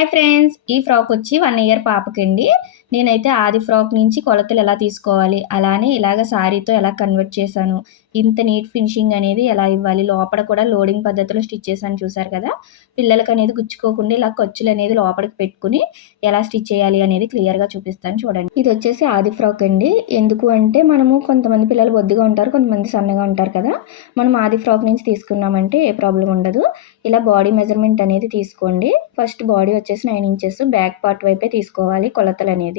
Hi friends, ఈ frock వచ్చి 1 year పాపకండి. నేనైతే ఆది ఫ్రాక్ నుంచి కొలతలు ఎలా తీసుకోవాలి, అలానే ఇలాగ సారీతో ఎలా కన్వర్ట్ చేశాను, ఇంత నీట్ ఫినిషింగ్ అనేది ఎలా ఇవ్వాలి, లోపల కూడా లోడింగ్ పద్ధతిలో స్టిచ్ చేశాను చూసారు కదా. పిల్లలకనేది గుచ్చుకోకుండా ఇలా ఖర్చులనేది లోపలికి పెట్టుకుని ఎలా స్టిచ్ చేయాలి అనేది క్లియర్‌గా చూపిస్తాను చూడండి. ఇది వచ్చేసి ఆది ఫ్రాక్ అండి. ఎందుకు అంటే మనము కొంతమంది పిల్లలు బొద్దుగా ఉంటారు, కొంతమంది సన్నగా ఉంటారు కదా. మనం ఆది ఫ్రాక్ నుంచి తీసుకున్నామంటే ఏ ప్రాబ్లమ్ ఉండదు. ఇలా బాడీ మెజర్‌మెంట్ అనేది తీసుకోండి. ఫస్ట్ బాడీ వచ్చేసి 9 ఇంచెస్ బ్యాక్ పార్ట్ వైపే తీసుకోవాలి కొలతలు అనేది.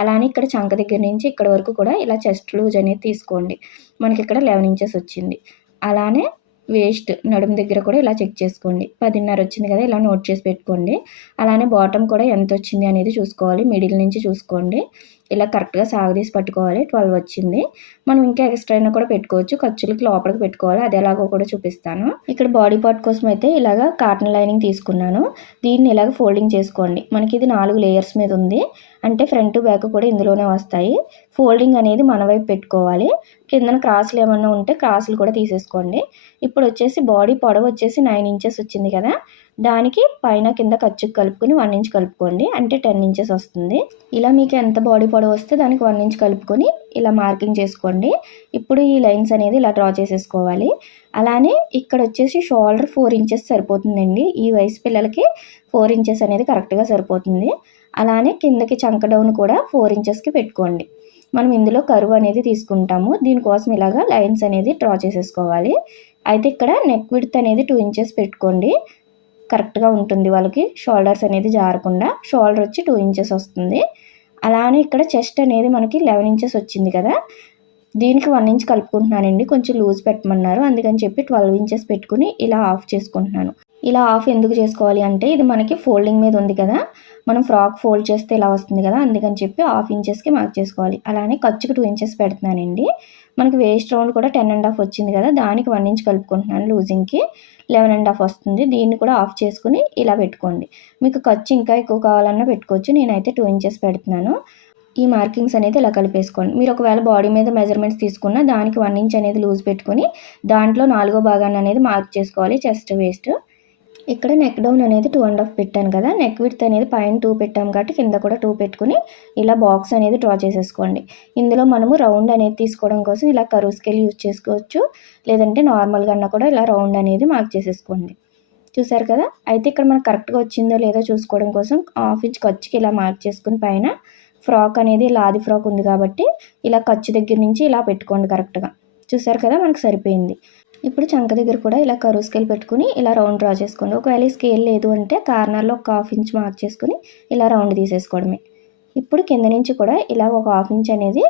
అలానే ఇక్కడ చంక దగ్గర నుంచి ఇక్కడ వరకు కూడా ఇలా చెస్ట్ లూజ్ అనేది తీసుకోండి. మనకి ఇక్కడ 11 ఇంచెస్ వచ్చింది. అలానే వేస్ట్ నడుము దగ్గర కూడా ఇలా చెక్ చేసుకోండి. 10.5 వచ్చింది కదా, ఇలా నోట్ చేసి పెట్టుకోండి. అలానే బాటమ్ కూడా ఎంత వచ్చింది అనేది చూసుకోవాలి. మిడిల్ నుంచి చూసుకోండి. ఇలా కరెక్ట్‌గా సాగదీసి పట్టుకోవాలి. 12 వచ్చింది. మనం ఇంకా ఎక్స్ట్రా అయినా కూడా పెట్టుకోవచ్చు. ఖర్చులకి లోపలికి పెట్టుకోవాలి. అది ఎలాగో కూడా చూపిస్తాను. ఇక్కడ బాడీ పార్ట్ కోసం అయితే ఇలాగా కాటన్ లైనింగ్ తీసుకున్నాను. దీన్ని ఇలాగ ఫోల్డింగ్ చేసుకోండి. మనకి ఇది 4 లేయర్స్ మీద ఉంది. అంటే ఫ్రంట్ బ్యాక్ కూడా ఇందులోనే వస్తాయి. ఫోల్డింగ్ అనేది మన వైపు పెట్టుకోవాలి. కిందన క్రాస్‌లు ఏమన్నా ఉంటే క్రాస్‌లు కూడా తీసేసుకోండి. ఇప్పుడు వచ్చేసి బాడీ పొడవు వచ్చేసి 9 ఇంచెస్ వచ్చింది కదా, దానికి పైన కింద ఖర్చుకి కలుపుకొని 1 ఇంచ్ కలుపుకోండి. అంటే 10 ఇంచెస్ వస్తుంది. ఇలా మీకు ఎంత బాడీ పొడవు వస్తే దానికి 1 ఇంచ్ కలుపుకొని ఇలా మార్కింగ్ చేసుకోండి. ఇప్పుడు ఈ లైన్స్ అనేది ఇలా డ్రా చేసేసుకోవాలి. అలానే ఇక్కడ వచ్చేసి షోల్డర్ 4 ఇంచెస్ సరిపోతుందండి. ఈ వయసు పిల్లలకి 4 ఇంచెస్ అనేది కరెక్ట్‌గా సరిపోతుంది. అలానే కిందకి చంక డౌన్ కూడా 4 ఇంచెస్‌కి పెట్టుకోండి. మనం ఇందులో కర్వ్ అనేది తీసుకుంటాము. దీనికోసం ఇలాగా లైన్స్ అనేది డ్రా చేసేసుకోవాలి. అయితే ఇక్కడ నెక్ విడ్త్ అనేది 2 ఇంచెస్ పెట్టుకోండి. కరెక్ట్‌గా ఉంటుంది వాళ్ళకి షోల్డర్స్ అనేది జారకుండా. షోల్డర్ వచ్చి 2 ఇంచెస్ వస్తుంది. అలానే ఇక్కడ చెస్ట్ అనేది మనకి 11 ఇంచెస్ వచ్చింది కదా, దీనికి 1 ఇంచ్ కలుపుకుంటున్నానండి. కొంచెం లూజ్ పెట్టమన్నారు, అందుకని చెప్పి 12 ఇంచెస్ పెట్టుకుని ఇలా ఆఫ్ చేసుకుంటున్నాను. ఇలా ఆఫ్ ఎందుకు చేసుకోవాలి అంటే ఇది మనకి ఫోల్డింగ్ మీద ఉంది కదా, మనం ఫ్రాక్ ఫోల్డ్ చేస్తే ఇలా వస్తుంది కదా, అందుకని చెప్పి హాఫ్ ఇంచెస్కి మార్క్ చేసుకోవాలి. అలానే ఖర్చుకి 2 ఇంచెస్ పెడుతున్నానండి. మనకి వేస్ట్ రౌండ్ కూడా 10.5 వచ్చింది కదా, దానికి 1 ఇంచ్ కలుపుకుంటున్నాను. లూజింగ్కి 11.5 వస్తుంది. దీన్ని కూడా ఆఫ్ చేసుకుని ఇలా పెట్టుకోండి. మీకు ఖర్చు ఇంకా ఎక్కువ కావాలన్నా పెట్టుకోవచ్చు. నేనైతే 2 ఇంచెస్ పెడుతున్నాను. ఈ మార్కింగ్స్ అనేది ఇలా కలిపేసుకోండి. మీరు ఒకవేళ బాడీ మీద మెజర్మెంట్స్ తీసుకున్న దానికి 1 ఇంచ్ అనేది లూజ్ పెట్టుకొని దాంట్లో 4వ భాగాన్ని అనేది మార్క్ చేసుకోవాలి. చెస్ట్ వేస్ట్ ఇక్కడ నెక్ డౌన్ అనేది 2.5 పెట్టాను కదా, నెక్ విడ్త్ అనేది పైన 2 పెట్టాము కాబట్టి కింద కూడా 2 పెట్టుకుని ఇలా బాక్స్ అనేది డ్రా చేసేసుకోండి. ఇందులో మనము రౌండ్ అనేది తీసుకోవడం కోసం ఇలా కర్వ్ స్కేల్ యూజ్ చేసుకోవచ్చు, లేదంటే నార్మల్గా అన్నా కూడా ఇలా రౌండ్ అనేది మార్క్ చేసేసుకోండి. చూసారు కదా. అయితే ఇక్కడ మనకు కరెక్ట్గా వచ్చిందో లేదో చూసుకోవడం కోసం హాఫ్ ఇంచ్ ఖర్చుకి ఇలా మార్క్ చేసుకుని పైన ఫ్రాక్ అనేది ఇలా ఆది ఫ్రాక్ ఉంది కాబట్టి ఇలా ఖర్చు దగ్గర నుంచి ఇలా పెట్టుకోండి కరెక్ట్గా. చూసారు కదా, మనకు సరిపోయింది. ఇప్పుడు చంక దగ్గర కూడా ఇలా కర్వ్ స్కేల్ పెట్టుకుని ఇలా రౌండ్ డ్రా చేసుకోండి. ఒకవేళ ఈ స్కేల్ లేదు అంటే కార్నర్లో ఒక హాఫ్ ఇంచ్ మార్క్ చేసుకుని ఇలా రౌండ్ తీసేసుకోవడమే. ఇప్పుడు కింద నుంచి కూడా ఇలా ఒక హాఫ్ ఇంచ్ అనేది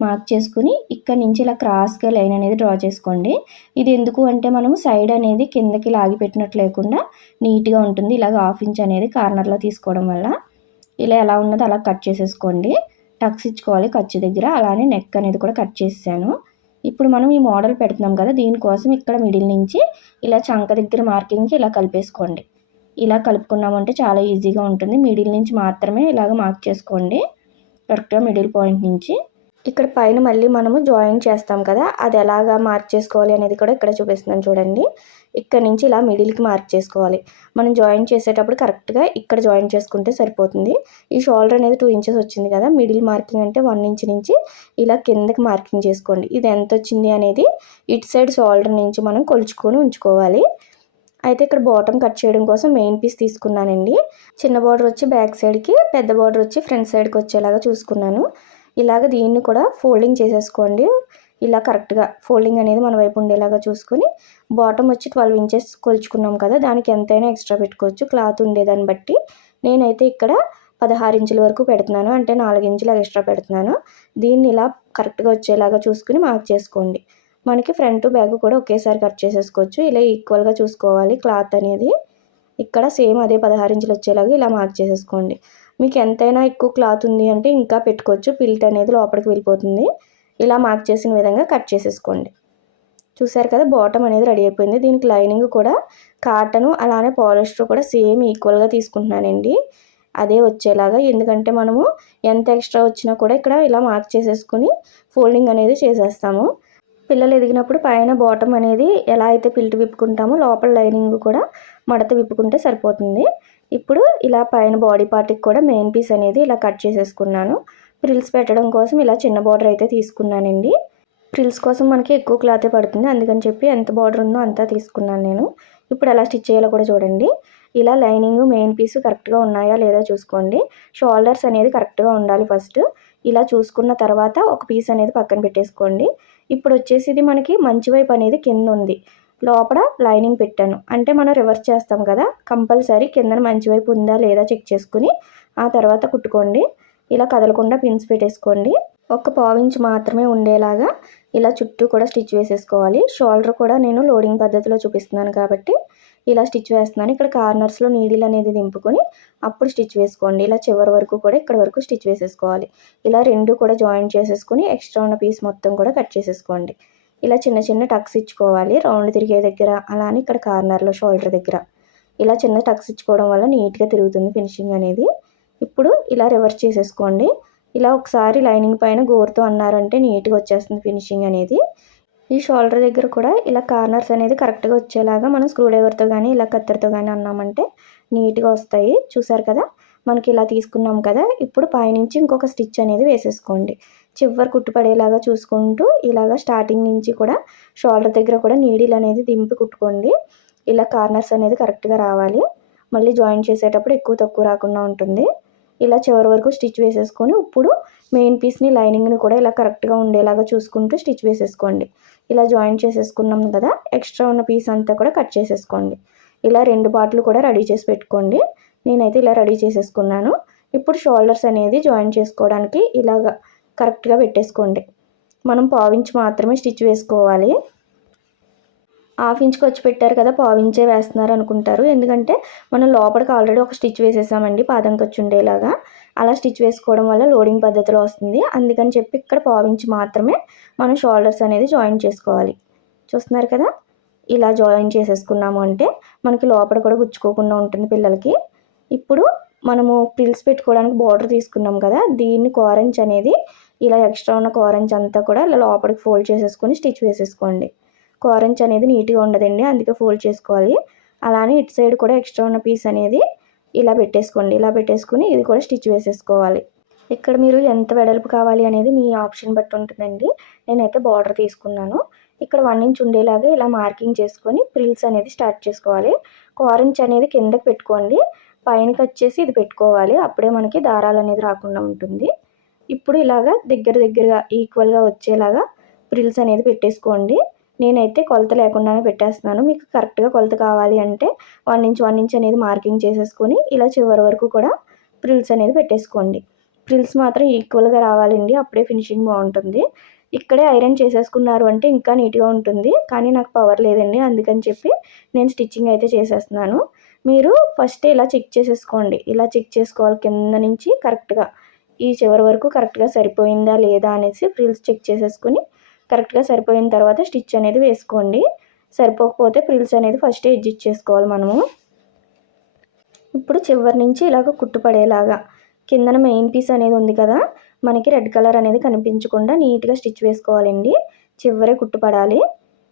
మార్క్ చేసుకుని ఇక్కడ నుంచి ఇలా క్రాస్గా లైన్ అనేది డ్రా చేసుకోండి. ఇది ఎందుకు అంటే మనము సైడ్ అనేది కిందకి లాగి పెట్టినట్టు లేకుండా నీట్గా ఉంటుంది. ఇలాగ హాఫ్ ఇంచ్ అనేది కార్నర్లో తీసుకోవడం వల్ల. ఇలా ఎలా ఉన్నదో అలా కట్ చేసేసుకోండి. టక్స్ ఇచ్చుకోవాలి ఖర్చు దగ్గర. అలానే నెక్ అనేది కూడా కట్ చేసాను. ఇప్పుడు మనం ఈ మోడల్ పెడుతున్నాం కదా, దీనికోసం ఇక్కడ మిడిల్ నుంచి ఇలా చంక దగ్గర మార్కింగ్కి ఇలా కలిపేసుకోండి. ఇలా కలుపుకున్నామంటే చాలా ఈజీగా ఉంటుంది. మిడిల్ నుంచి మాత్రమే ఇలాగ మార్క్ చేసుకోండి కరెక్ట్గా మిడిల్ పాయింట్ నుంచి. ఇక్కడ పైన మళ్ళీ మనము జాయిన్ చేస్తాం కదా, అది ఎలాగా మార్క్ చేసుకోవాలి అనేది కూడా ఇక్కడ చూపిస్తున్నాను చూడండి. ఇక్కడ నుంచి ఇలా మిడిల్కి మార్క్ చేసుకోవాలి. మనం జాయిన్ చేసేటప్పుడు కరెక్ట్గా ఇక్కడ జాయిన్ చేసుకుంటే సరిపోతుంది. ఈ షోల్డర్ అనేది 2 ఇంచెస్ వచ్చింది కదా, మిడిల్ మార్కింగ్ అంటే 1 ఇంచ్ నుంచి ఇలా కిందకి మార్కింగ్ చేసుకోండి. ఇది ఎంత వచ్చింది అనేది ఇటు సైడ్ షోల్డర్ నుంచి మనం కొలుచుకొని ఉంచుకోవాలి. అయితే ఇక్కడ బాటమ్ కట్ చేయడం కోసం మెయిన్ పీస్ తీసుకున్నానండి. చిన్న బార్డర్ వచ్చి బ్యాక్ సైడ్కి, పెద్ద బార్డర్ వచ్చి ఫ్రంట్ సైడ్కి వచ్చేలాగా చూసుకున్నాను. ఇలాగ దీన్ని కూడా ఫోల్డింగ్ చేసేసుకోండి. ఇలా కరెక్ట్గా ఫోల్డింగ్ అనేది మన వైపు ఉండేలాగా చూసుకొని బాటమ్ వచ్చి 12 ఇంచెస్ కొలుచుకున్నాం కదా, దానికి ఎంతైనా ఎక్స్ట్రా పెట్టుకోవచ్చు క్లాత్ ఉండేదాన్ని బట్టి. నేనైతే ఇక్కడ 16 ఇంచుల వరకు పెడుతున్నాను, అంటే 4 ఇంచులు ఎక్స్ట్రా పెడుతున్నాను. దీన్ని ఇలా కరెక్ట్గా వచ్చేలాగా చూసుకుని మార్క్ చేసుకోండి. మనకి ఫ్రంట్ బ్యాక్ కూడా ఒకేసారి కట్ చేసేసుకోవచ్చు. ఇలా ఈక్వల్గా చూసుకోవాలి క్లాత్ అనేది. ఇక్కడ సేమ్ అదే 16 ఇంచులు వచ్చేలాగా ఇలా మార్క్ చేసేసుకోండి. మీకు ఎంతైనా ఎక్కువ క్లాత్ ఉంది అంటే ఇంకా పెట్టుకోవచ్చు, పిల్ట్ అనేది లోపలికి వెళ్ళిపోతుంది. ఇలా మార్క్ చేసిన విధంగా కట్ చేసేసుకోండి. చూసారు కదా, బాటమ్ అనేది రెడీ అయిపోయింది. దీనికి లైనింగ్ కూడా కాటను అలానే పాలిస్టర్ కూడా సేమ్ ఈక్వల్గా తీసుకుంటున్నానండి, అదే వచ్చేలాగా. ఎందుకంటే మనము ఎంత ఎక్స్ట్రా వచ్చినా కూడా ఇక్కడ ఇలా మార్క్ చేసేసుకుని ఫోల్డింగ్ అనేది చేసేస్తాము. పిల్లలు ఎదిగినప్పుడు పైన బాటమ్ అనేది ఎలా అయితే పిల్ట్ విప్పుకుంటామో లోపల లైనింగ్ కూడా మడత విప్పుకుంటే సరిపోతుంది. ఇప్పుడు ఇలా పైన బాడీ పార్ట్కి కూడా మెయిన్ పీస్ అనేది ఇలా కట్ చేసేసుకున్నాను. ఫ్రిల్స్ పెట్టడం కోసం ఇలా చిన్న బార్డర్ అయితే తీసుకున్నానండి. ఫ్రిల్స్ కోసం మనకి ఎక్కువ క్లాతే పడుతుంది, అందుకని చెప్పి ఎంత బార్డర్ ఉందో అంతా తీసుకున్నాను నేను. ఇప్పుడు ఎలా స్టిచ్ చేయాలో కూడా చూడండి. ఇలా లైనింగ్ మెయిన్ పీస్ కరెక్ట్గా ఉన్నాయా లేదా చూసుకోండి. షోల్డర్స్ అనేది కరెక్ట్గా ఉండాలి ఫస్ట్. ఇలా చూసుకున్న తర్వాత ఒక పీస్ అనేది పక్కన పెట్టేసుకోండి. ఇప్పుడు వచ్చేసి ఇది మనకి మంచి వైపు అనేది కింద ఉంది, లోపల లైనింగ్ పెట్టాను. అంటే మనం రివర్స్ చేస్తాం కదా, కంపల్సరీ కిందన మంచి వైపు ఉందా లేదా చెక్ చేసుకుని ఆ తర్వాత కుట్టుకోండి. ఇలా కదలకుండా పిన్స్ పెట్టేసుకోండి. ఒక పావించి మాత్రమే ఉండేలాగా ఇలా చుట్టూ కూడా స్టిచ్ వేసేసుకోవాలి. షోల్డర్ కూడా నేను లోడింగ్ పద్ధతిలో చూపిస్తున్నాను కాబట్టి ఇలా స్టిచ్ వేస్తున్నాను. ఇక్కడ కార్నర్స్లో నీడిల్ అనేది దింపుకొని అప్పుడు స్టిచ్ వేసుకోండి. ఇలా చివరి వరకు కూడా ఇక్కడ వరకు స్టిచ్ వేసేసుకోవాలి. ఇలా రెండు కూడా జాయిన్ చేసేసుకుని ఎక్స్ట్రా ఉన్న పీస్ మొత్తం కూడా కట్ చేసేసుకోండి. ఇలా చిన్న చిన్న టక్స్ ఇచ్చుకోవాలి రౌండ్ తిరిగే దగ్గర, అలానే ఇక్కడ కార్నర్లో షోల్డర్ దగ్గర ఇలా చిన్న టక్స్ ఇచ్చుకోవడం వల్ల నీట్గా తిరుగుతుంది ఫినిషింగ్ అనేది. ఇప్పుడు ఇలా రివర్స్ చేసేసుకోండి. ఇలా ఒకసారి లైనింగ్ పైన గోరుతో అన్నారంటే నీట్గా వచ్చేస్తుంది ఫినిషింగ్ అనేది. ఈ షోల్డర్ దగ్గర కూడా ఇలా కార్నర్స్ అనేది కరెక్ట్గా వచ్చేలాగా మనం స్క్రూ డ్రైవర్తో కానీ ఇలా కత్తెరతో కానీ అన్నామంటే నీట్గా వస్తాయి. చూసారు కదా, మనకి ఇలా తీసుకున్నాం కదా. ఇప్పుడు పైనుంచి ఇంకొక స్టిచ్ అనేది వేసేసుకోండి. చివరి కుట్టుపడేలాగా చూసుకుంటూ ఇలాగా స్టార్టింగ్ నుంచి కూడా షోల్డర్ దగ్గర కూడా నీడిల్ అనేది దింపి కుట్టుకోండి. ఇలా కార్నర్స్ అనేది కరెక్ట్గా రావాలి. మళ్ళీ జాయిన్ చేసేటప్పుడు ఎక్కువ తక్కువ రాకుండా ఉంటుంది. ఇలా చివరి వరకు స్టిచ్ వేసేసుకొని ఇప్పుడు మెయిన్ పీస్ని లైనింగ్ని కూడా ఇలా కరెక్ట్గా ఉండేలాగా చూసుకుంటూ స్టిచ్ వేసేసుకోండి. ఇలా జాయిన్ చేసేసుకున్నాం కదా, ఎక్స్ట్రా ఉన్న పీస్ అంతా కూడా కట్ చేసేసుకోండి. ఇలా రెండు పార్ట్లు కూడా రెడీ చేసి పెట్టుకోండి. నేనైతే ఇలా రెడీ చేసేసుకున్నాను. ఇప్పుడు షోల్డర్స్ అనేది జాయిన్ చేసుకోవడానికి ఇలాగ కరెక్ట్గా పెట్టేసుకోండి. మనం పావించి మాత్రమే స్టిచ్ వేసుకోవాలి. హాఫ్ ఇంచ్కి వచ్చి పెట్టారు కదా, పావించే వేస్తున్నారు అనుకుంటారు. ఎందుకంటే మనం లోపలికి ఆల్రెడీ ఒక స్టిచ్ వేసేసామండి పాదంకి వచ్చి ఉండేలాగా. అలా స్టిచ్ వేసుకోవడం వల్ల లోడింగ్ పద్ధతిలో వస్తుంది. అందుకని చెప్పి ఇక్కడ పావించి మాత్రమే మనం షోల్డర్స్ అనేది జాయిన్ చేసుకోవాలి. చూస్తున్నారు కదా, ఇలా జాయిన్ చేసేసుకున్నాము అంటే మనకి లోపల కూడా గుచ్చుకోకుండా ఉంటుంది పిల్లలకి. ఇప్పుడు మనము ఫ్రిల్స్ పెట్టుకోవడానికి బార్డర్ తీసుకున్నాం కదా, దీన్ని కోరంచ్ అనేది ఇలా ఎక్స్ట్రా ఉన్న కోరంచ్ అంతా కూడా ఇలా లోపలికి ఫోల్డ్ చేసేసుకొని స్టిచ్ వేసేసుకోండి. కోరంచ్ అనేది నీట్గా ఉండదండి, అందుకే ఫోల్డ్ చేసుకోవాలి. అలానే ఇటు సైడ్ కూడా ఎక్స్ట్రా ఉన్న పీస్ అనేది ఇలా పెట్టేసుకోండి. ఇలా పెట్టేసుకుని ఇది కూడా స్టిచ్ వేసేసుకోవాలి. ఇక్కడ మీరు ఎంత వెడల్పు కావాలి అనేది మీ ఆప్షన్ బట్టి ఉంటుందండి. నేనైతే బార్డర్ తీసుకున్నాను. ఇక్కడ 1 ఇంచ్ ఉండేలాగా ఇలా మార్కింగ్ చేసుకొని ఫ్రిల్స్ అనేది స్టార్ట్ చేసుకోవాలి. కోరంచ్ అనేది కిందకి పెట్టుకోండి, పైనకి వచ్చేసి ఇది పెట్టుకోవాలి. అప్పుడే మనకి దారాలు అనేది రాకుండా ఉంటుంది. ఇప్పుడు ఇలాగా దగ్గరగా ఈక్వల్గా వచ్చేలాగా ఫ్రిల్స్ అనేది పెట్టేసుకోండి. నేనైతే కొలత లేకుండానే పెట్టేస్తున్నాను. మీకు కరెక్ట్గా కొలత కావాలి అంటే 1 ఇంచ్ అనేది మార్కింగ్ చేసేసుకొని ఇలా చివరి వరకు కూడా ఫ్రిల్స్ అనేది పెట్టేసుకోండి. ఫ్రిల్స్ మాత్రం ఈక్వల్గా రావాలండి, అప్పుడే ఫినిషింగ్ బాగుంటుంది. ఇక్కడే ఐరన్ చేసేసుకున్నారు అంటే ఇంకా నీట్గా ఉంటుంది, కానీ నాకు పవర్ లేదండి, అందుకని చెప్పి నేను స్టిచ్చింగ్ అయితే చేసేస్తున్నాను. మీరు ఫస్ట్ ఇలా చెక్ చేసేసుకోండి. ఇలా చెక్ చేసుకోవాలి కింద నుంచి కరెక్ట్గా ఈ చివరి వరకు కరెక్ట్గా సరిపోయిందా లేదా అనేసి ఫ్రిల్స్ చెక్ చేసేసుకుని కరెక్ట్గా సరిపోయిన తర్వాత స్టిచ్ అనేది వేసుకోండి. సరిపోకపోతే ఫ్రిల్స్ అనేది ఫస్ట్ అడ్జస్ట్ చేసుకోవాలి మనము. ఇప్పుడు చివరి నుంచి ఇలాగ కుట్టుపడేలాగా కిందన మెయిన్ పీస్ అనేది ఉంది కదా, మనకి రెడ్ కలర్ అనేది కనిపించకుండా నీట్గా స్టిచ్ వేసుకోవాలండి. చివరే కుట్టుపడాలి.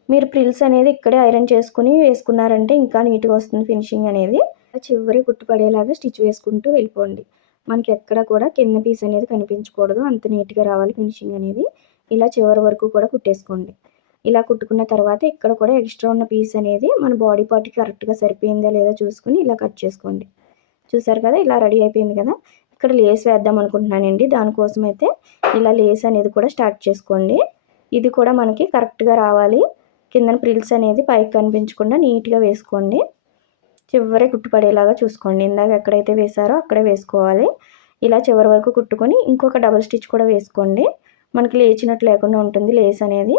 మీరు ఫ్రిల్స్ అనేది ఇక్కడే ఐరన్ చేసుకుని వేసుకున్నారంటే ఇంకా నీట్గా వస్తుంది ఫినిషింగ్ అనేది. చివరి కుట్టుపడేలాగా స్టిచ్ వేసుకుంటూ వెళ్ళిపోండి. మనకి ఎక్కడ కూడా కింద పీస్ అనేది కనిపించకూడదు, అంత నీట్గా రావాలి ఫినిషింగ్ అనేది. ఇలా చివరి వరకు కూడా కుట్టేసుకోండి. ఇలా కుట్టుకున్న తర్వాత ఇక్కడ కూడా ఎక్స్ట్రా ఉన్న పీస్ అనేది మన బాడీ పార్ట్కి కరెక్ట్గా సరిపోయిందా లేదా చూసుకుని ఇలా కట్ చేసుకోండి. చూసారు కదా, ఇలా రెడీ అయిపోయింది కదా. ఇక్కడ లేస్ వేద్దాం అనుకుంటున్నానండి, దానికోసం అయితే ఇలా లేస్ అనేది కూడా స్టార్ట్ చేసుకోండి. ఇది కూడా మనకి కరెక్ట్గా రావాలి. కిందన ఫ్రిల్స్ అనేది పైకి కనిపించకుండా నీట్గా వేసుకోండి. చివరి కుట్టుపడేలాగా చూసుకోండి. ఇందాక ఎక్కడైతే వేసారో అక్కడే వేసుకోవాలి. ఇలా చివరి వరకు కుట్టుకొని ఇంకొక డబుల్ స్టిచ్ కూడా వేసుకోండి. మనకి లేచినట్టు లేకుండా ఉంటుంది లేస్ అనేది.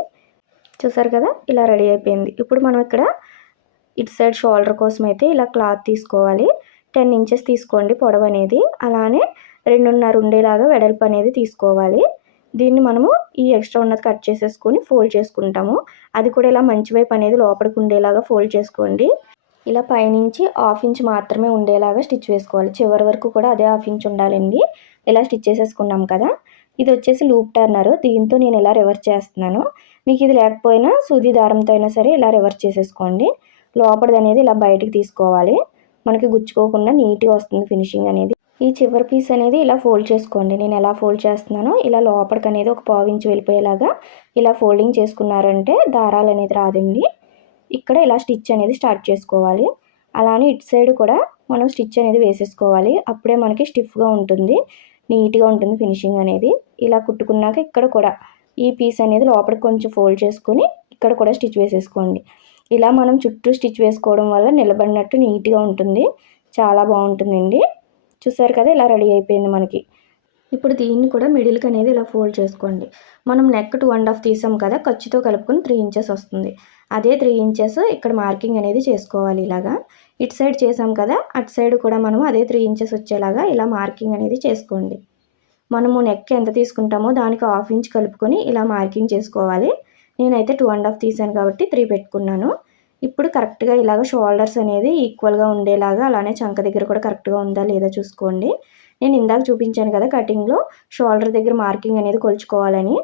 చూసారు కదా, ఇలా రెడీ అయిపోయింది. ఇప్పుడు మనం ఇక్కడ ఇటు సైడ్ షోల్డర్ కోసం అయితే ఇలా క్లాత్ తీసుకోవాలి. 10 ఇంచెస్ తీసుకోండి పొడవు అనేది. అలానే 2.5 ఉండేలాగా వెడల్పు అనేది తీసుకోవాలి. దీన్ని మనము ఈ ఎక్స్ట్రా ఉన్నది కట్ చేసేసుకొని ఫోల్డ్ చేసుకుంటాము. అది కూడా ఇలా మంచి వైపు అనేది లోపలికి ఉండేలాగా ఫోల్డ్ చేసుకోండి. ఇలా పైనుంచి 1/2 ఇంచ్ మాత్రమే ఉండేలాగా స్టిచ్ వేసుకోవాలి. చివరి వరకు కూడా అదే 1/2 ఇంచ్ ఉండాలండి. ఇలా స్టిచ్ చేసేసుకున్నాం కదా. ఇది వచ్చేసి లూప్ టర్నర్, దీంతో నేను ఇలా రివర్స్ చేస్తున్నాను. మీకు ఇది లేకపోయినా సూది దారంతో అయినా సరే ఇలా రివర్స్ చేసేసుకోండి. లోపలిది అనేది ఇలా బయటికి తీసుకోవాలి. మనకి గుచ్చుకోకుండా నీట్గా వస్తుంది ఫినిషింగ్ అనేది. ఈ చివరి పీస్ అనేది ఇలా ఫోల్డ్ చేసుకోండి. నేను ఎలా ఫోల్డ్ చేస్తున్నానో ఇలా లోపలికి అనేది ఒక పావు ఇంచు వెళ్ళిపోయేలాగా ఇలా ఫోల్డింగ్ చేసుకున్నారంటే దారాలు అనేది రాదండి. ఇక్కడ ఇలా స్టిచ్ అనేది స్టార్ట్ చేసుకోవాలి. అలానే ఇటు సైడ్ కూడా మనం స్టిచ్ అనేది వేసేసుకోవాలి. అప్పుడే మనకి స్టిఫ్గా ఉంటుంది, నీట్గా ఉంటుంది ఫినిషింగ్ అనేది. ఇలా కుట్టుకున్నాక ఇక్కడ కూడా ఈ పీస్ అనేది లోపలికి కొంచెం ఫోల్డ్ చేసుకొని ఇక్కడ కూడా స్టిచ్ వేసేసుకోండి. ఇలా మనం చుట్టూ స్టిచ్ వేసుకోవడం వల్ల నిలబడినట్టు నీట్గా ఉంటుంది, చాలా బాగుంటుందండి. చూసారు కదా, ఇలా రెడీ అయిపోయింది మనకి. ఇప్పుడు దీన్ని కూడా మిడిల్కి అనేది ఇలా ఫోల్డ్ చేసుకోండి. మనం నెక్ 2.5 తీసాం కదా, ఖర్చుతో కలుపుకొని 3 ఇంచెస్ వస్తుంది. అదే 3 ఇంచెస్ ఇక్కడ మార్కింగ్ అనేది చేసుకోవాలి. ఇలాగా ఇటు సైడ్ చేసాం కదా, అటు సైడ్ కూడా మనం అదే 3 ఇంచెస్ వచ్చేలాగా ఇలా మార్కింగ్ అనేది చేసుకోండి. మనము నెక్ ఎంత తీసుకుంటామో దానికి 1/2 ఇంచ్ కలుపుకొని ఇలా మార్కింగ్ చేసుకోవాలి. నేనైతే 2.5 తీసాను కాబట్టి 3 పెట్టుకున్నాను. ఇప్పుడు కరెక్ట్గా ఇలాగ షోల్డర్స్ అనేది ఈక్వల్గా ఉండేలాగా, అలానే చంక దగ్గర కూడా కరెక్ట్గా ఉందా లేదా చూసుకోండి. నేను ఇందాక చూపించాను కదా కటింగ్లో షోల్డర్ దగ్గర మార్కింగ్ అనేది కొలుచుకోవాలని,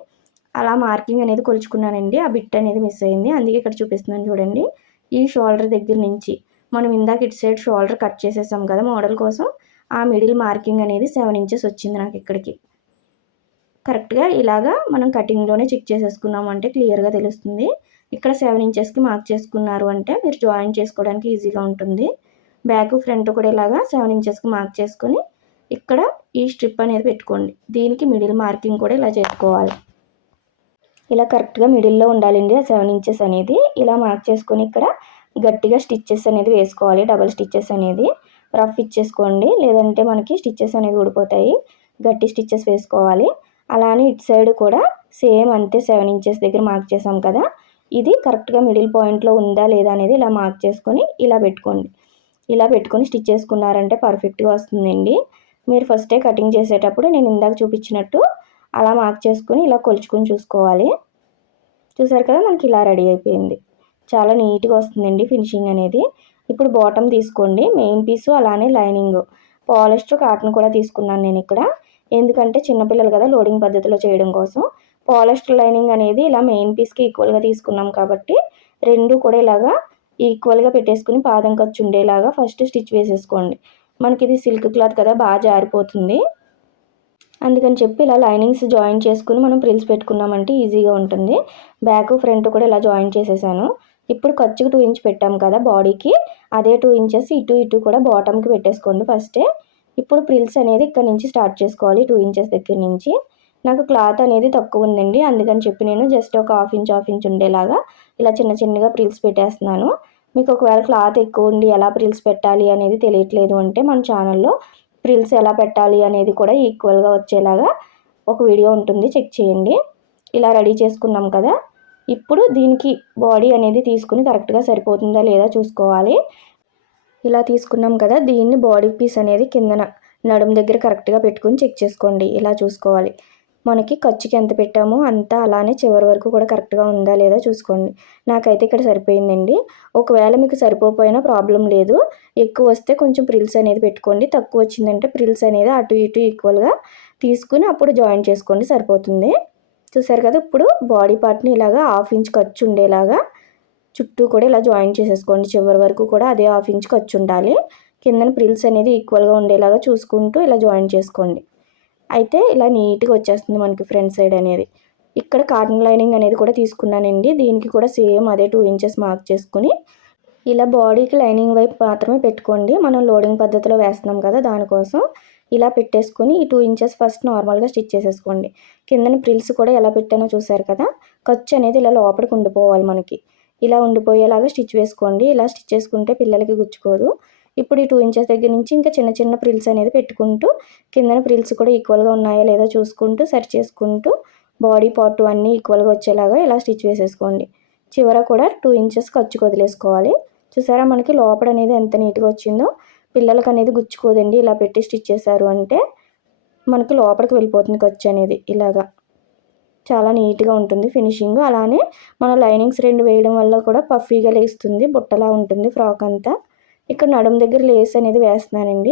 అలా మార్కింగ్ అనేది కొలుచుకున్నానండి. ఆ బిట్ అనేది మిస్ అయింది, అందుకే ఇక్కడ చూపిస్తున్నాను చూడండి. ఈ షోల్డర్ దగ్గర నుంచి మనం ఇందాక ఇటు సైడ్ షోల్డర్ కట్ చేసేసాం కదా మోడల్ కోసం, ఆ మిడిల్ మార్కింగ్ అనేది 7 ఇంచెస్ వచ్చింది నాకు ఇక్కడికి. కరెక్ట్గా ఇలాగా మనం కటింగ్లోనే చెక్ చేసేసుకున్నాము అంటే క్లియర్గా తెలుస్తుంది. ఇక్కడ 7 ఇంచెస్కి మార్క్ చేసుకున్నారు అంటే మీరు జాయిన్ చేసుకోవడానికి ఈజీగా ఉంటుంది. బ్యాక్ ఫ్రంట్ కూడా ఇలాగా 7 ఇంచెస్కి మార్క్ చేసుకొని ఇక్కడ ఈ స్ట్రిప్ అనేది పెట్టుకోండి. దీనికి మిడిల్ మార్కింగ్ కూడా ఇలా చేసుకోవాలి. ఇలా కరెక్ట్గా మిడిల్లో ఉండాలండి ఆ 7 ఇంచెస్ అనేది. ఇలా మార్క్ చేసుకొని ఇక్కడ గట్టిగా స్టిచ్చెస్ అనేది వేసుకోవాలి. డబల్ స్టిచ్చెస్ అనేది రఫ్ ఇచ్చేసుకోండి, లేదంటే మనకి స్టిచ్చెస్ అనేది ఊడిపోతాయి. గట్టి స్టిచ్చెస్ వేసుకోవాలి. అలానే ఇటు సైడ్ కూడా సేమ్ అంతే 7 ఇంచెస్ దగ్గర మార్క్ చేసాం కదా, ఇది కరెక్ట్గా మిడిల్ పాయింట్లో ఉందా లేదా అనేది ఇలా మార్క్ చేసుకొని ఇలా పెట్టుకోండి. ఇలా పెట్టుకొని స్టిచ్ చేసుకున్నారంటే పర్ఫెక్ట్గా వస్తుందండి. మీరు ఫస్టే కటింగ్ చేసేటప్పుడు నేను ఇందాక చూపించినట్టు అలా మార్క్ చేసుకొని ఇలా కొలుచుకొని చూసుకోవాలి. చూసారు కదా, మనకి ఇలా రెడీ అయిపోయింది. చాలా నీట్గా వస్తుందండి ఫినిషింగ్ అనేది. ఇప్పుడు బాటమ్ తీసుకోండి, మెయిన్ పీసు అలానే లైనింగ్. పాలిస్టర్ కాటన్ కూడా తీసుకున్నాను నేను ఇక్కడ, ఎందుకంటే చిన్నపిల్లలు కదా లోడింగ్ పద్ధతిలో చేయడం కోసం. పాలిస్టర్ లైనింగ్ అనేది ఇలా మెయిన్ పీస్కి ఈక్వల్గా తీసుకున్నాం కాబట్టి రెండు కూడా ఇలాగా ఈక్వల్గా పెట్టేసుకుని పాదం ఖర్చు ఉండేలాగా ఫస్ట్ స్టిచ్ వేసేసుకోండి. మనకి ఇది సిల్క్ క్లాత్ కదా, బాగా జారిపోతుంది. అందుకని చెప్పి ఇలా లైనింగ్స్ జాయిన్ చేసుకుని మనం ప్రిల్స్ పెట్టుకున్నామంటే ఈజీగా ఉంటుంది. బ్యాక్ ఫ్రంట్ కూడా ఇలా జాయిన్ చేసేసాను. ఇప్పుడు ఖర్చుకు 2 ఇంచ్ పెట్టాం కదా బాడీకి, అదే 2 ఇంచెస్ ఇటు కూడా బాటమ్కి పెట్టేసుకోండి ఫస్టే. ఇప్పుడు ప్రిల్స్ అనేది ఇక్కడ నుంచి స్టార్ట్ చేసుకోవాలి. 2 ఇంచెస్ దగ్గర నుంచి. నాకు క్లాత్ అనేది తక్కువ ఉందండి, అందుకని చెప్పి నేను జస్ట్ ఒక హాఫ్ ఇంచ్ ఉండేలాగా ఇలా చిన్నగా ప్రిల్స్ పెట్టేస్తున్నాను. మీకు ఒకవేళ క్లాత్ ఎక్కువ ఉండి ఎలా ప్రిల్స్ పెట్టాలి అనేది తెలియట్లేదు అంటే మన ఛానల్లో ప్రిల్స్ ఎలా పెట్టాలి అనేది కూడా ఈక్వల్గా వచ్చేలాగా ఒక వీడియో ఉంటుంది, చెక్ చేయండి. ఇలా రెడీ చేసుకున్నాం కదా, ఇప్పుడు దీనికి బాడీ అనేది తీసుకుని కరెక్ట్గా సరిపోతుందా లేదా చూసుకోవాలి. ఇలా తీసుకున్నాం కదా, దీన్ని బాడీ పీస్ అనేది కిందన నడుము దగ్గర కరెక్ట్గా పెట్టుకుని చెక్ చేసుకోండి. ఇలా చూసుకోవాలి. మనకి ఖర్చుకి ఎంత పెట్టామో అంతా అలానే చివరి వరకు కూడా కరెక్ట్గా ఉందా లేదా చూసుకోండి. నాకైతే ఇక్కడ సరిపోయిందండి. ఒకవేళ మీకు సరిపోకపోయినా ప్రాబ్లం లేదు, ఎక్కువ వస్తే కొంచెం ప్రిల్స్ అనేది పెట్టుకోండి. తక్కువ వచ్చిందంటే ప్రిల్స్ అనేది అటు ఇటు ఈక్వల్గా తీసుకుని అప్పుడు జాయిన్ చేసుకోండి, సరిపోతుంది. చూసారు కదా, ఇప్పుడు బాడీ పార్ట్ని ఇలాగా 1/2 ఇంచ్ ఖర్చు ఉండేలాగా చుట్టూ కూడా ఇలా జాయిన్ చేసేసుకోండి. చివరి వరకు కూడా అదే 1/2 ఇంచ్ ఖర్చు ఉండాలి. కిందన ప్రిల్స్ అనేది ఈక్వల్గా ఉండేలాగా చూసుకుంటూ ఇలా జాయిన్ చేసుకోండి. అయితే ఇలా నీట్గా వచ్చేస్తుంది మనకి ఫ్రంట్ సైడ్ అనేది. ఇక్కడ కాటన్ లైనింగ్ అనేది కూడా తీసుకున్నానండి. దీనికి కూడా సేమ్ అదే 2 ఇంచెస్ మార్క్ చేసుకుని ఇలా బాడీకి లైనింగ్ వైపు మాత్రమే పెట్టుకోండి. మనం లోడింగ్ పద్ధతిలో వేస్తున్నాం కదా, దానికోసం ఇలా పెట్టేసుకొని ఈ 2 ఇంచెస్ ఫస్ట్ నార్మల్గా స్టిచ్ చేసేసుకోండి. కిందన ప్రిల్స్ కూడా ఎలా పెట్టానో చూసారు కదా, ఖర్చు అనేది ఇలా లోపలికి ఉండిపోవాలి మనకి. ఇలా ఉండిపోయేలాగా స్టిచ్ వేసుకోండి. ఇలా స్టిచ్ చేసుకుంటే పిల్లలకి గుచ్చుకోదు. ఇప్పుడు ఈ 2 ఇంచెస్ దగ్గర నుంచి ఇంకా చిన్న ప్రిల్స్ అనేది పెట్టుకుంటూ కిందన ప్రిల్స్ కూడా ఈక్వల్గా ఉన్నాయా లేదా చూసుకుంటూ సెట్ చేసుకుంటూ బాడీ పార్ట్ అన్నీ ఈక్వల్గా వచ్చేలాగా ఇలా స్టిచ్ వేసేసుకోండి. చివర కూడా 2 ఇంచెస్ ఖర్చుకు వదిలేసుకోవాలి. చూసారా, మనకి లోపల అనేది ఎంత నీట్గా వచ్చిందో. పిల్లలకి అనేది గుచ్చుకోదండి, ఇలా పెట్టి స్టిచ్ చేశారు అంటే మనకి లోపలికి వెళ్ళిపోతుంది ఖర్చు అనేది. ఇలాగా చాలా నీట్గా ఉంటుంది ఫినిషింగ్. అలానే మన లైనింగ్స్ 2 వేయడం వల్ల కూడా పఫీగా లేస్తుంది, బుట్టలా ఉంటుంది ఫ్రాక్ అంతా. ఇక్కడ నడుము దగ్గర లేస్ అనేది వేస్తున్నానండి.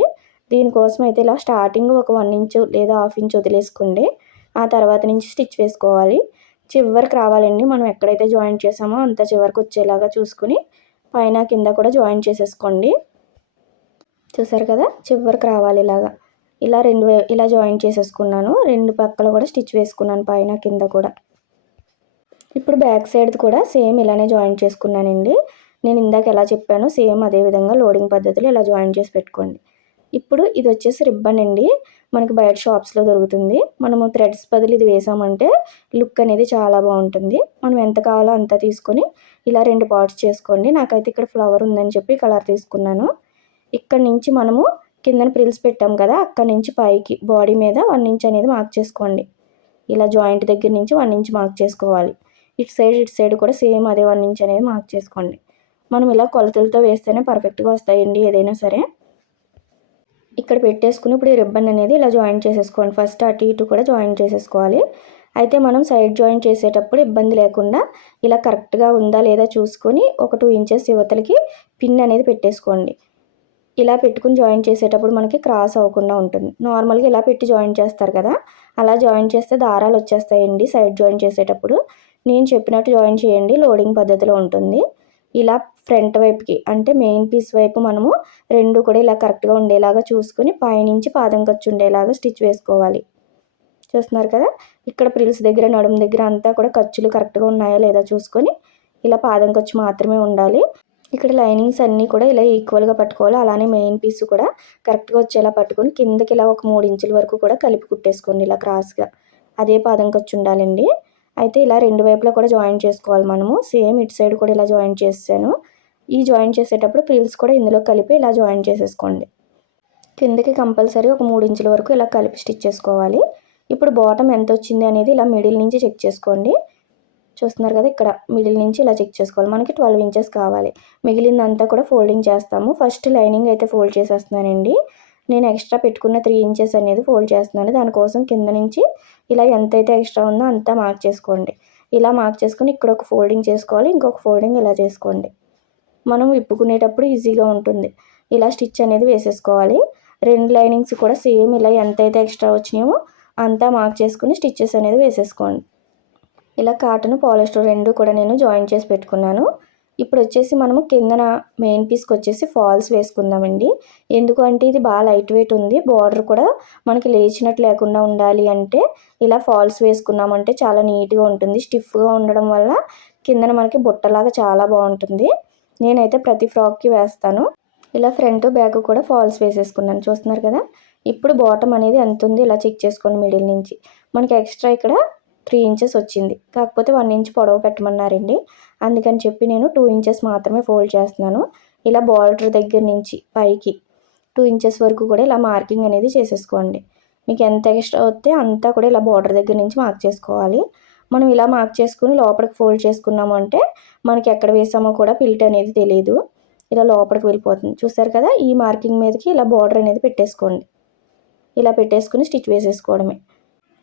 దీనికోసం అయితే ఇలా స్టార్టింగ్ ఒక 1 ఇంచ్ లేదా 1/2 ఇంచ్ వదిలేసుకోండి. ఆ తర్వాత నుంచి స్టిచ్ వేసుకోవాలి. చివరికి రావాలండి, మనం ఎక్కడైతే జాయిన్ చేసామో అంత చివరికి వచ్చేలాగా చూసుకుని పైన కింద కూడా జాయిన్ చేసేసుకోండి. చూసారు కదా, చివరికి రావాలి ఇలాగా. ఇలా ఇలా జాయిన్ చేసేసుకున్నాను. 2 పక్కల కూడా స్టిచ్ వేసుకున్నాను, పైన కింద కూడా. ఇప్పుడు బ్యాక్ సైడ్ది కూడా సేమ్ ఇలానే జాయిన్ చేసుకున్నానండి. నేను ఇందాక ఎలా చెప్పానో సేమ్ అదే విధంగా లోడింగ్ పద్ధతిలో ఇలా జాయిన్ చేసి పెట్టుకోండి. ఇప్పుడు ఇది వచ్చేసి రిబ్బన్ అండి. మనకి బయట షాప్స్లో దొరుకుతుంది. మనము థ్రెడ్స్ బదులు ఇది వేసామంటే లుక్ అనేది చాలా బాగుంటుంది. మనం ఎంత కావాలో అంత తీసుకొని ఇలా 2 పార్ట్స్ చేసుకోండి. నాకైతే ఇక్కడ ఫ్లవర్ ఉందని చెప్పి కలర్ తీసుకున్నాను. ఇక్కడ నుంచి మనము కిందన ప్రిల్స్ పెట్టాం కదా, అక్కడ నుంచి పైకి బాడీ మీద 1 ఇంచ్ అనేది మార్క్ చేసుకోండి. ఇలా జాయింట్ దగ్గర నుంచి 1 ఇంచ్ మార్క్ చేసుకోవాలి. ఇటు సైడ్ కూడా సేమ్ అదే 1 ఇంచ్ అనేది మార్క్ చేసుకోండి. మనం ఇలా కొలతలతో వేస్తేనే పర్ఫెక్ట్గా వస్తాయండి ఏదైనా సరే. ఇక్కడ పెట్టేసుకుని ఇప్పుడు ఈ రిబ్బన్ అనేది ఇలా జాయిన్ చేసేసుకోండి. ఫస్ట్ అటు ఇటు కూడా జాయిన్ చేసేసుకోవాలి. అయితే మనం సైడ్ జాయిన్ చేసేటప్పుడు ఇబ్బంది లేకుండా ఇలా కరెక్ట్గా ఉందా లేదా చూసుకొని ఒక 2 ఇంచెస్ యువతలకి పిన్ అనేది పెట్టేసుకోండి. ఇలా పెట్టుకుని జాయిన్ చేసేటప్పుడు మనకి క్రాస్ అవ్వకుండా ఉంటుంది. నార్మల్గా ఇలా పెట్టి జాయిన్ చేస్తారు కదా, అలా జాయిన్ చేస్తే దారాలు వచ్చేస్తాయండి సైడ్ జాయిన్ చేసేటప్పుడు. నేను చెప్పినట్టు జాయిన్ చేయండి, లోడింగ్ పద్ధతిలో ఉంటుంది. ఇలా ఫ్రంట్ వైపుకి అంటే మెయిన్ పీస్ వైపు మనము 2 కూడా ఇలా కరెక్ట్గా ఉండేలాగా చూసుకొని పైనుంచి పాదం ఖర్చు ఉండేలాగా స్టిచ్ వేసుకోవాలి. చూస్తున్నారు కదా, ఇక్కడ ప్రిల్స్ దగ్గర నడుము దగ్గర అంతా కూడా ఖర్చులు కరెక్ట్గా ఉన్నాయా లేదా చూసుకొని ఇలా పాదం ఖర్చు మాత్రమే ఉండాలి. ఇక్కడ లైనింగ్స్ అన్నీ కూడా ఇలా ఈక్వల్గా పట్టుకోవాలి. అలానే మెయిన్ పీస్ కూడా కరెక్ట్గా వచ్చేలా పట్టుకొని కిందకి ఇలా ఒక 3 ఇంచుల వరకు కూడా కలిపి కుట్టేసుకోండి ఇలా క్రాస్గా. అదే పాదం ఖర్చు ఉండాలండి. అయితే ఇలా 2 వైపులా కూడా జాయిన్ చేసుకోవాలి మనము. సేమ్ ఇటు సైడ్ కూడా ఇలా జాయిన్ చేసాను. ఈ జాయిన్ చేసేటప్పుడు ప్రిల్స్ కూడా ఇందులో కలిపి ఇలా జాయిన్ చేసేసుకోండి. కిందకి కంపల్సరీ ఒక 3 ఇంచుల వరకు ఇలా కలిపి స్టిచ్ చేసుకోవాలి. ఇప్పుడు బాటమ్ ఎంత వచ్చింది అనేది ఇలా మిడిల్ నుంచి చెక్ చేసుకోండి. చూస్తున్నారు కదా, ఇక్కడ మిడిల్ నుంచి ఇలా చెక్ చేసుకోవాలి. మనకి 12 ఇంచెస్ కావాలి. మిగిలిందంతా కూడా ఫోల్డింగ్ చేస్తాము. ఫస్ట్ లైనింగ్ అయితే ఫోల్డ్ చేసేస్తున్నానండి. నేను ఎక్స్ట్రా పెట్టుకున్న 3 ఇంచెస్ అనేది ఫోల్డ్ చేస్తున్నాను. దానికోసం కింద నుంచి ఇలా ఎంతైతే ఎక్స్ట్రా ఉందో అంతా మార్క్ చేసుకోండి. ఇలా మార్క్ చేసుకుని ఇక్కడ ఒక ఫోల్డింగ్ చేసుకోవాలి, ఇంకొక ఫోల్డింగ్ ఇలా చేసుకోండి. మనం విప్పుకునేటప్పుడు ఈజీగా ఉంటుంది. ఇలా స్టిచ్ అనేది వేసేసుకోవాలి. 2 లైనింగ్స్ కూడా సేమ్ ఇలా ఎంతైతే ఎక్స్ట్రా వచ్చినాయో అంతా మార్క్ చేసుకుని స్టిచ్చెస్ అనేది వేసేసుకోండి. ఇలా కాటన్ పాలిస్టర్ 2 కూడా నేను జాయిన్ చేసి పెట్టుకున్నాను. ఇప్పుడు వచ్చేసి మనము కిందన మెయిన్ పీస్కి వచ్చేసి ఫాల్స్ వేసుకుందామండి. ఎందుకు అంటే ఇది బాగా లైట్ వెయిట్ ఉంది. బార్డర్ కూడా మనకి లేచినట్టు లేకుండా ఉండాలి అంటే ఇలా ఫాల్స్ వేసుకున్నామంటే చాలా నీట్గా ఉంటుంది. స్టిఫ్గా ఉండడం వల్ల కిందన మనకి బుట్టలాగా చాలా బాగుంటుంది. నేనైతే ప్రతి ఫ్రాక్కి వేస్తాను. ఇలా ఫ్రంట్ బ్యాక్ కూడా ఫాల్స్ వేసేసుకున్నాను. చూస్తున్నారు కదా, ఇప్పుడు బాటమ్ అనేది ఎంత ఉంది ఇలా చెక్ చేసుకోండి. మిడిల్ నుంచి మనకి ఎక్స్ట్రా ఇక్కడ 3 ఇంచెస్ వచ్చింది. కాకపోతే 1 ఇంచ్ పొడవు పెట్టమన్నారండి. అందుకని చెప్పి నేను 2 ఇంచెస్ మాత్రమే ఫోల్డ్ చేస్తున్నాను. ఇలా బార్డర్ దగ్గర నుంచి పైకి 2 ఇంచెస్ వరకు కూడా ఇలా మార్కింగ్ అనేది చేసేసుకోండి. మీకు ఎంత ఎక్స్ట్రా వస్తే అంతా కూడా ఇలా బార్డర్ దగ్గర నుంచి మార్క్ చేసుకోవాలి. మనం ఇలా మార్క్ చేసుకుని లోపలికి ఫోల్డ్ చేసుకున్నాము అంటే మనకి ఎక్కడ వేసామో కూడా పిల్ట్ అనేది తెలియదు. ఇలా లోపలికి వెళ్ళిపోతుంది. చూసారు కదా, ఈ మార్కింగ్ మీదకి ఇలా బార్డర్ అనేది పెట్టేసుకోండి. ఇలా పెట్టేసుకుని స్టిచ్ వేసేసుకోవడమే.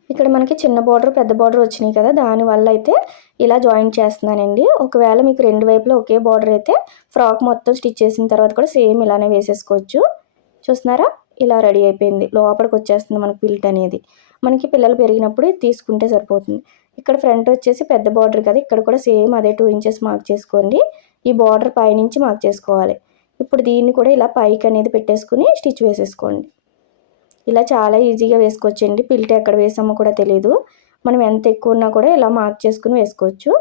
ఇక్కడ మనకి చిన్న బార్డర్ పెద్ద బార్డర్ వచ్చినాయి కదా, దానివల్ల అయితే ఇలా జాయిన్ చేస్తున్నానండి. ఒకవేళ మీకు 2 వైపులో ఒకే బార్డర్ అయితే ఫ్రాక్ మొత్తం స్టిచ్ చేసిన తర్వాత కూడా సేమ్ ఇలానే వేసేసుకోవచ్చు. చూస్తున్నారా, ఇలా రెడీ అయిపోయింది. లోపలికి వచ్చేస్తుంది మనకి పిల్ట్ అనేది. మనకి పిల్లలు పెరిగినప్పుడు తీసుకుంటే సరిపోతుంది. ఇక్కడ ఫ్రంట్ వచ్చేసి పెద్ద బార్డర్ కదా, ఇక్కడ కూడా సేమ్ అదే 2 ఇంచెస్ మార్క్ చేసుకోండి. ఈ బార్డర్ పైనుంచి మార్క్ చేసుకోవాలి. ఇప్పుడు దీన్ని కూడా ఇలా పైకి అనేది పెట్టేసుకుని స్టిచ్ వేసేసుకోండి. ఇలా చాలా ఈజీగా వేసుకోవచ్చండి. పిల్ట్ ఎక్కడ వేసామో కూడా తెలియదు. మనం ఎంత ఎక్కువ ఉన్నా కూడా ఇలా మార్క్ చేసుకుని వేసుకోవచ్చు.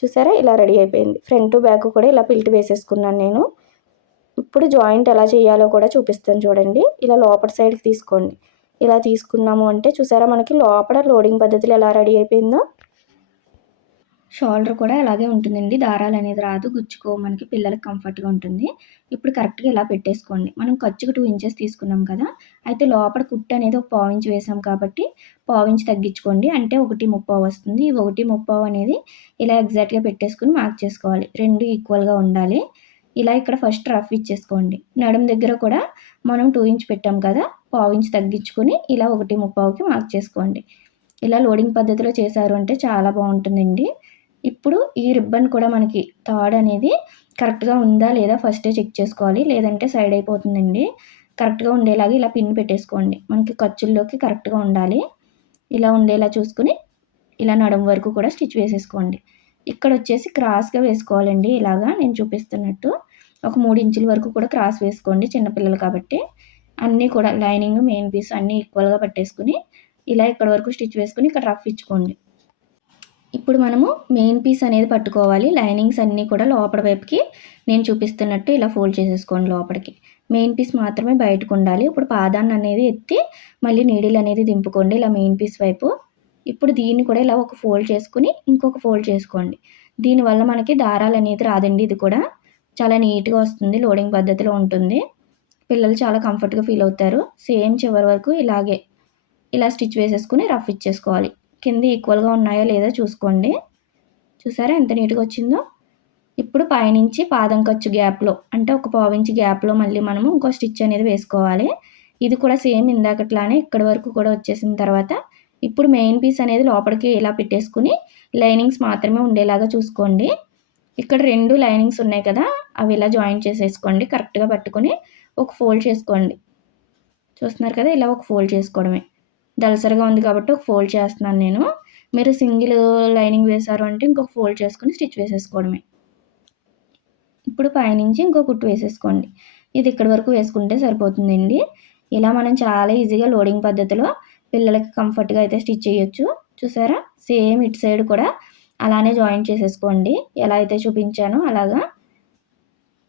చూసారా, ఇలా రెడీ అయిపోయింది. ఫ్రంట్ బ్యాక్ కూడా ఇలా పిల్ట్ వేసేసుకున్నాను నేను. ఇప్పుడు జాయింట్ ఎలా చేయాలో కూడా చూపిస్తాను చూడండి. ఇలా లోపల సైడ్కి తీసుకోండి. ఇలా తీసుకున్నాము అంటే చూసారా, మనకి లోపల లోడింగ్ పద్ధతిలో ఎలా రెడీ అయిపోయిందో. షోల్డర్ కూడా అలాగే ఉంటుందండి. దారాలు అనేది రాదు, మనకి పిల్లలకి కంఫర్ట్గా ఉంటుంది. ఇప్పుడు కరెక్ట్గా ఇలా పెట్టేసుకోండి. మనం ఖర్చుకు 2 ఇంచెస్ తీసుకున్నాం కదా, అయితే లోపల కుట్టు అనేది ఒక 1/4 ఇంచ్ వేసాం కాబట్టి 1/4 ఇంచ్ తగ్గించుకోండి. అంటే 1.35 వస్తుంది. ఈ 1.35 అనేది ఇలా ఎగ్జాక్ట్గా పెట్టేసుకుని మార్క్ చేసుకోవాలి. 2 ఈక్వల్గా ఉండాలి. ఇలా ఇక్కడ ఫస్ట్ రఫ్ ఇచ్చేసుకోండి. నడుము దగ్గర కూడా మనం 2 ఇంచ్ పెట్టాం కదా, 1/4 ఇంచ్ తగ్గించుకొని ఇలా 1.35కి మార్క్ చేసుకోండి. ఇలా లోడింగ్ పద్ధతిలో చేశారు అంటే చాలా బాగుంటుందండి. ఇప్పుడు ఈ రిబ్బన్ కూడా మనకి తాడు అనేది కరెక్ట్గా ఉందా లేదా ఫస్టే చెక్ చేసుకోవాలి. లేదంటే సైడ్ అయిపోతుందండి. కరెక్ట్గా ఉండేలాగా ఇలా పిన్ పెట్టేసుకోండి. మనకి ఖర్చుల్లోకి కరెక్ట్గా ఉండాలి. ఇలా ఉండేలా చూసుకుని ఇలా నడుము వరకు కూడా స్టిచ్ వేసేసుకోండి. ఇక్కడ వచ్చేసి క్రాస్గా వేసుకోవాలండి. ఇలాగా నేను చూపిస్తున్నట్టు ఒక 3 ఇంచుల వరకు కూడా క్రాస్ వేసుకోండి చిన్నపిల్లలు కాబట్టి. అన్నీ కూడా లైనింగ్, మెయిన్ పీస్ అన్నీ ఈక్వల్‌గా పట్టేసుకొని, ఇలా ఇక్కడి వరకు స్టిచ్ వేసుకొని ఇక్కడ రఫ్ ఇచ్చుకోండి. ఇప్పుడు మనము మెయిన్ పీస్ అనేది పట్టుకోవాలి. లైనింగ్స్ అన్నీ కూడా లోపల వైపుకి నేను చూపిస్తున్నట్టు ఇలా ఫోల్డ్ చేసేసుకోండి లోపలికి. మెయిన్ పీస్ మాత్రమే బయటకుండాలి. ఇప్పుడు పాదాన్ని అనేది ఎత్తి మళ్ళీ నీడిల్ అనేది దింపుకోండి ఇలా మెయిన్ పీస్ వైపు. ఇప్పుడు దీన్ని కూడా ఇలా ఒక ఫోల్డ్ చేసుకొని, ఇంకొక ఫోల్డ్ చేసుకోండి. దీనివల్ల మనకి దారాలనేది రాదండి ఇది కూడా. చాలా నీట్‌గా వస్తుంది. లోడింగ్ పద్ధతిలో ఉంటుంది. పిల్లలు చాలా కంఫర్ట్‌గా ఫీల్ అవుతారు. సేమ్ చివరి వరకు ఇలాగే ఇలా స్టిచ్ వేసేసుకొని రఫ్ ఇచ్చేసుకోవాలి. కింద ఈక్వల్‌గా ఉన్నాయా లేదా చూసుకోండి. చూసారా ఎంత నీట్‌గా వచ్చిందో? ఇప్పుడు పైనుంచి పాదం ఖర్చు గ్యాప్‌లో అంటే ఒక పావించి గ్యాప్‌లో మళ్ళీ మనము ఇంకో స్టిచ్ అనేది వేసుకోవాలి. ఇది కూడా సేమ్ ఇందాకట్లానే ఇక్కడి వరకు కూడా వచ్చేసిన తర్వాత ఇప్పుడు మెయిన్ పీస్ అనేది లోపలికి ఇలా పెట్టేసుకొని లైనింగ్స్ మాత్రమే ఉండేలాగా చూసుకోండి. ఇక్కడ 2 లైనింగ్స్ ఉన్నాయి కదా! అవి ఇలా జాయిన్ చేసేసుకోండి. కరెక్ట్‌గా పట్టుకొని ఒక ఫోల్డ్ చేసుకోండి. చూస్తున్నారు కదా! ఇలా ఒక ఫోల్డ్ చేసుకోవడమే. దళసరిగా ఉంది కాబట్టి ఒక ఫోల్డ్ చేస్తున్నాను నేను. మీరు సింగిల్ లైనింగ్ వేశారు అంటే ఇంకొక ఫోల్డ్ చేసుకొని స్టిచ్ వేసేసుకోవడమే. ఇప్పుడు పైనుంచి ఇంకో కుట్టు వేసేసుకోండి. ఇది ఇక్కడి వరకు వేసుకుంటే సరిపోతుందండి. ఇలా మనం చాలా ఈజీగా లోడింగ్ పద్ధతిలో పిల్లలకి కంఫర్ట్‌గా అయితే స్టిచ్ చేయొచ్చు. చూసారా? సేమ్ ఇటు సైడ్ కూడా అలానే జాయిన్ చేసేసుకోండి. ఎలా అయితే చూపించానో అలాగా.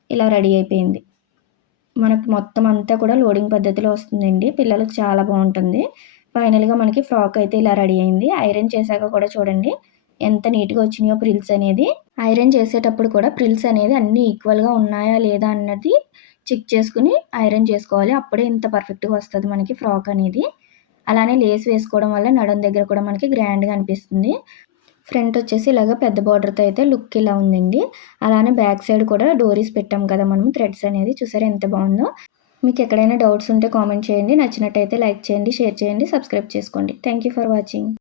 ఇలా రెడీ అయిపోయింది. మనకి మొత్తం అంతా కూడా లోడింగ్ పద్ధతిలో వస్తుందండి. పిల్లలకి చాలా బావుంటుంది. ఫైనల్‌గా మనకి ఫ్రాక్ అయితే ఇలా రెడీ అయింది. ఐరన్ చేశాక కూడా చూడండి ఎంత నీట్‌గా వచ్చినాయో ప్రిల్స్ అనేది. ఐరన్ చేసేటప్పుడు కూడా ప్రిల్స్ అనేది అన్నీ ఈక్వల్‌గా ఉన్నాయా లేదా అన్నది చెక్ చేసుకొని ఐరన్ చేసుకోవాలి. అప్పుడే ఇంత పర్ఫెక్ట్‌గా వస్తది మనకి ఫ్రాక్ అనేది. అలానే లేస్ వేసుకోవడం వల్ల నడుం దగ్గర కూడా మనకి గ్రాండ్‌గా అనిపిస్తుంది. ఫ్రంట్ వచ్చేసి ఇలాగ పెద్ద బార్డర్‌తో అయితే లుక్ ఇలా ఉందండి. అలానే బ్యాక్ సైడ్ కూడా డోరీస్ పెట్టాం కదా మనం థ్రెడ్స్ అనేది చూసారా ఎంత బావుందో. మీకు ఎక్కడైనా డౌట్స్ ఉంటే కామెంట్ చేయండి. నచ్చినట్టయితే లైక్ చేయండి, షేర్ చేయండి, సబ్స్క్రైబ్ చేసుకోండి. Thank you for watching.